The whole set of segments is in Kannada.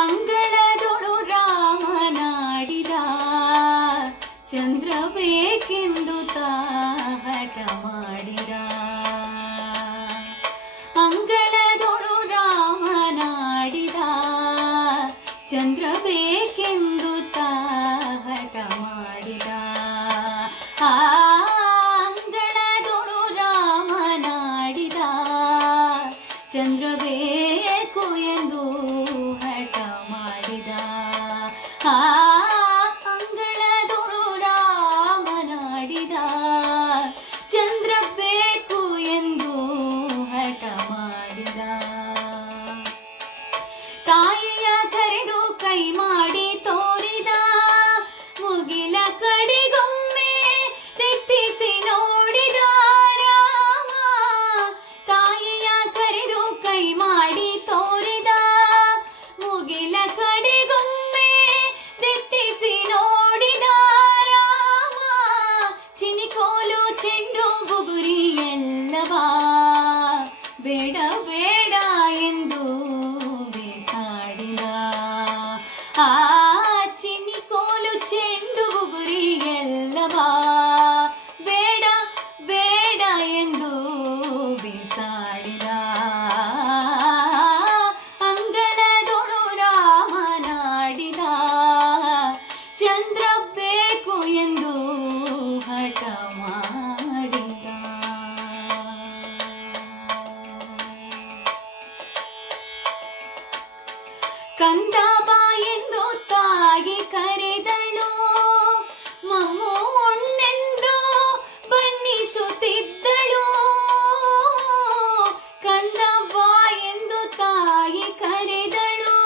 ಅಂಗಳದೊಳು ರಾಮನಾಡಿದ ಚಂದ್ರ ಬೇಕೆಂದು ಹಠ ಮಾಡಿದ. ಅಂಗಳದೊಳು ರಾಮನಾಡಿದ ಚಂದ್ರ ಬೇಕೆಂದು ಹಠ ಮಾಡಿದ. ಅಂಗಳದೊಳು ರಾಮನಾಡಿದ ಚಂದ್ರ ಬೇಕು ಎಂದು ಹಠ ಮಾಡಿದ. ಅಂಗಳದೊಳು ರಾಮನಾಡಿದ ಚಂದ್ರ ಬೇಕು ಎಂದು ಹಠ ಮಾಡಿದ. ತಾಯಿಯ ಕರೆದು ಕೈ ಮಾಡಿ ತೋರಿದ ಮುಗಿಲ ಕಡೆಗೊಮ್ಮೆ ತೆಟ್ಟಿಸಿ ನೋಡಿದ ರಾಮ. ತಾಯಿಯ ಕರೆದು ಕೈ ಮಾಡಿ ತೋರಿದ ಮುಗಿಲ ಕಡೆಗೊಮ್ಮೆ ತೆಟ್ಟಿಸಿ ನೋಡಿದ ರಾಮ. ಚಿನಿಕೋಲು ಚೆಂಡು ಬುಗುರಿ ಎಲ್ಲವಾ ಬೇಡ ಬೇಡ ಎಂದು ಬೇಸಾಡಿದ. ಚಿನಿಕೋಲು ಚೆಂಡು ಬುಗುರಿ ಎಲ್ಲವಾ ಬೇಡ ಬೇಡ ಎಂದು ಬೇಸಾಡಿದ. ಅಂಗಳದೊಳು ರಾಮನಾಡಿದ ಚಂದ್ರ ಬೇಕು ಎಂದು ಹಠ ಮಾಡಿದ. ಕಂದ ಬಾ ಎಂದು ತಾಯಿ ಕರೆದಳು, ಮಮ್ಮು ಉಣ್ಣೆಂದು ಬಣ್ಣಿಸುತ್ತಿದ್ದಳು. ಕಂದ ಬಾ ಎಂದು ತಾಯಿ ಕರೆದಳು,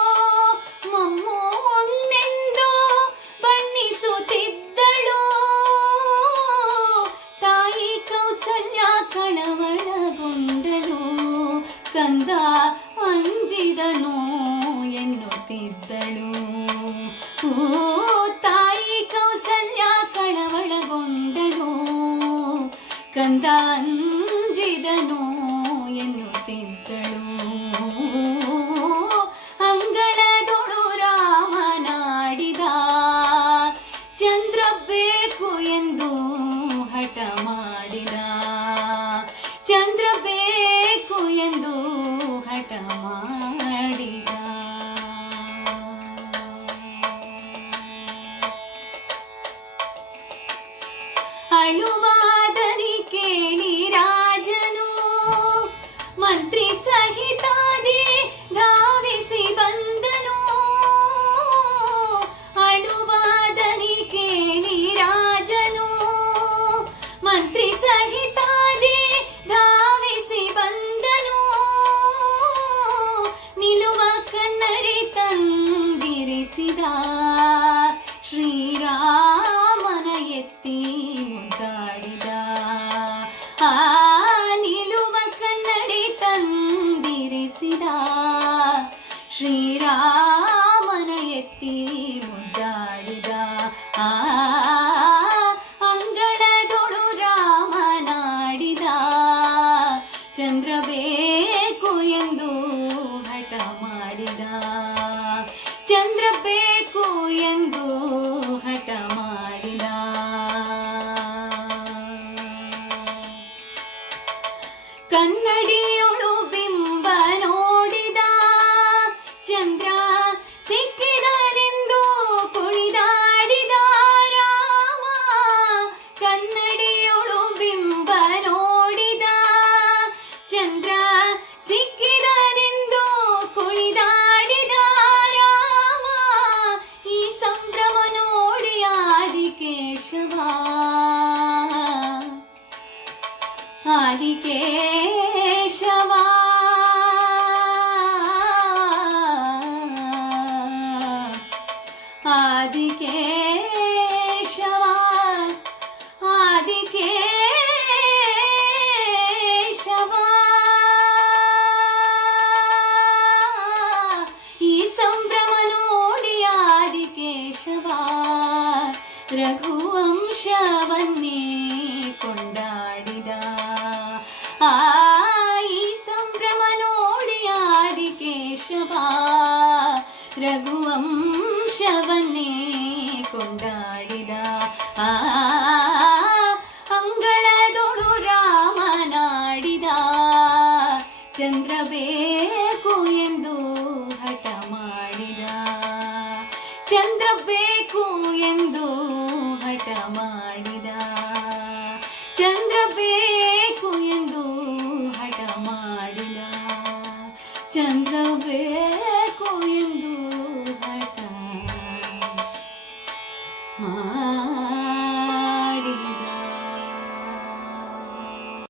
ಮಮ್ಮು ಉಣ್ಣೆಂದು ಬಣ್ಣಿಸುತ್ತಿದ್ದಳು. ತಾಯಿ ಕೌಸಲ್ಯ ಕಳವಳಗೊಂಡಳು, ಕಂದ ಅಂಜಿದನು ಎನ್ನುತ್ತಿದ್ದಳು. ತಾಯಿ ಕೌಸಲ್ಯ ಕಳವಳಗೊಂಡಳು, ಕಂದ ಅಂಜಿದನು ಎನ್ನುತ್ತಿದ್ದಳು. ಅಂಗಳದೊಳು ರಾಮನಾಡಿದ ಚಂದ್ರ ಬೇಕು ಎಂದು ಹಠ ಮಾಡಿದ. ಚಂದ್ರ ಬೇಕು ಎಂದು ಹಠ ಮಾಡಿದ. ಅಳುವಾದನಿ ಕೇಳಿ ರಾಜನು ಕನ್ನಡಿಯೊಳು ಬಿಂಬ ನೋಡಿದ ಚಂದ್ರ ಸಿಕ್ಕಿದನೆಂದು ಕುಣಿದಾಡಿದ ರಾಮ. ಕನ್ನಡಿಯೊಳು ಬಿಂಬ ನೋಡಿದ ಚಂದ್ರ ಸಿಕ್ಕಿದನೆಂದು ಕುಣಿದಾಡಿದ ರಾಮ. ಈ ಸಂಭ್ರಮ ನೋಡಿ ಆದಿಕೇಶವ ಆದಿಕೇಶವ ಆದಿಕೇಶವ ಆದಿಕೇಶವ. ಈ ಸಂಭ್ರಮ ನೋಡಿ ಆದಿಕೇಶವ ರಘುವಂಶವನ್ನೇ ಕೊಂಡಾಡಿದ. ಈ ಸಂಭ್ರಮ ನೋಡಿ ಆದಿಕೇಶವ ರಘುವಂಶವನ್ನೇ ಕೊಂಡಾಡಿದ. ಅಂಗಳದೊಳು ರಾಮನಾಡಿದ ಚಂದ್ರ ಬೇಕು ಎಂದು ಹಠ ಮಾಡಿದ. ಚಂದ್ರ ಬೇಕು ಎಂದು ಹಠ ಮಾಡಿ